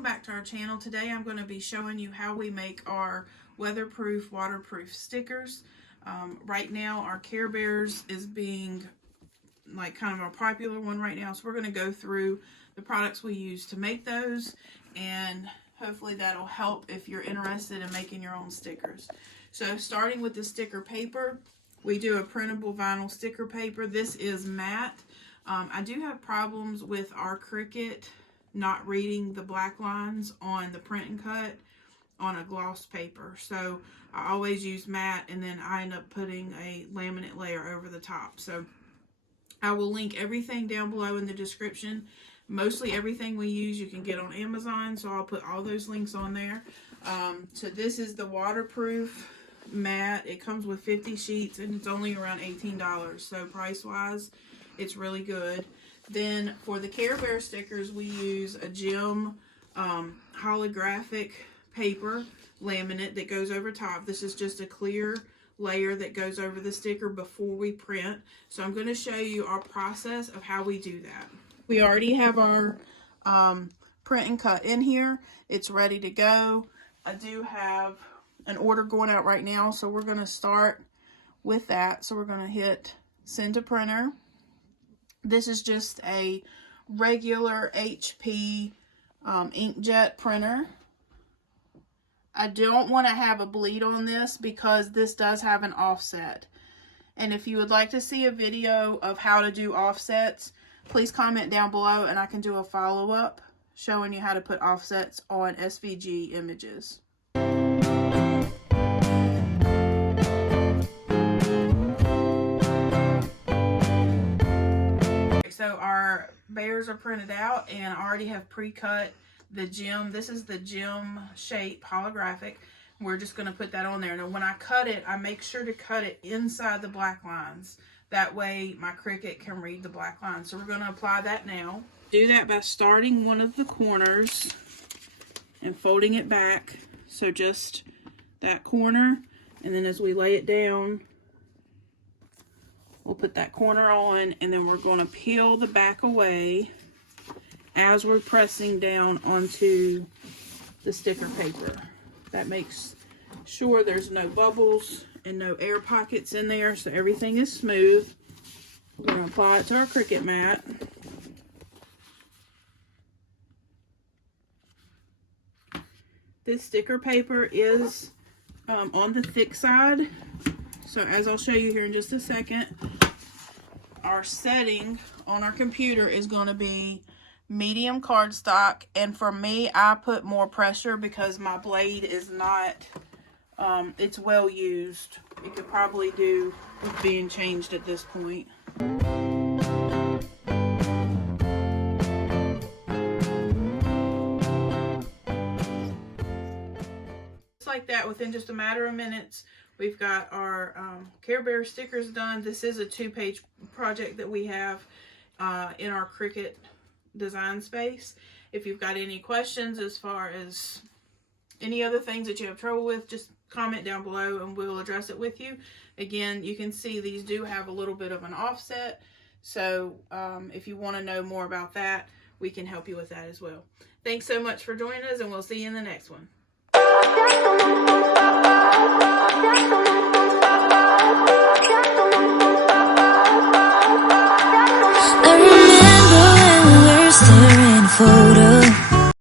welcome back to our channel. Today I'm going to be showing you how we make our weatherproof, waterproof stickers. Right now our Care Bears is being like kind of a popular one right now, so we're going to go through the products we use to make those, and hopefully that'll help if you're interested in making your own stickers. So starting with the sticker paper, we do a printable vinyl sticker paper. This is matte. I do have problems with our Cricut not reading the black lines on the print and cut on a gloss paper, so I always use matte, and then I end up putting a laminate layer over the top. So I will link everything down below in the description. Mostly everything we use you can get on Amazon, so I'll put all those links on there. So this is the waterproof matte. It comes with 50 sheets and it's only around $18, so price wise it's really good. Then for the Care Bear stickers, we use a gem holographic paper laminate that goes over top. This is just a clear layer that goes over the sticker before we print. So I'm going to show you our process of how we do that. We already have our print and cut in here. It's ready to go. I do have an order going out right now, so we're going to start with that. So we're going to hit send to printer. This is just a regular HP inkjet printer. I don't want to have a bleed on this because this does have an offset. And if you would like to see a video of how to do offsets, please comment down below and I can do a follow-up showing you how to put offsets on SVG images. So our bears are printed out, and I already have pre-cut the gem. This is the gem shape holographic. We're just going to put that on there. Now when I cut it, I make sure to cut it inside the black lines. That way my Cricut can read the black lines. So we're going to apply that now. Do that by starting one of the corners and folding it back. So just that corner, and then as we lay it down, we'll put that corner on, and then we're going to peel the back away as we're pressing down onto the sticker paper. That makes sure there's no bubbles and no air pockets in there, so everything is smooth. We're going to apply it to our Cricut mat. This sticker paper is on the thick side. So as I'll show you here in just a second, our setting on our computer is going to be medium cardstock. And for me, I put more pressure because my blade is not, it's well used. It could probably do with being changed at this point. Just like that, within just a matter of minutes, we've got our Care Bear stickers done. This is a 2-page project that we have in our Cricut design space. If you've got any questions as far as any other things that you have trouble with, just comment down below and we'll address it with you. Again, you can see these do have a little bit of an offset. So if you want to know more about that, we can help you with that as well. Thanks so much for joining us, and we'll see you in the next one. I remember when we were staring photos.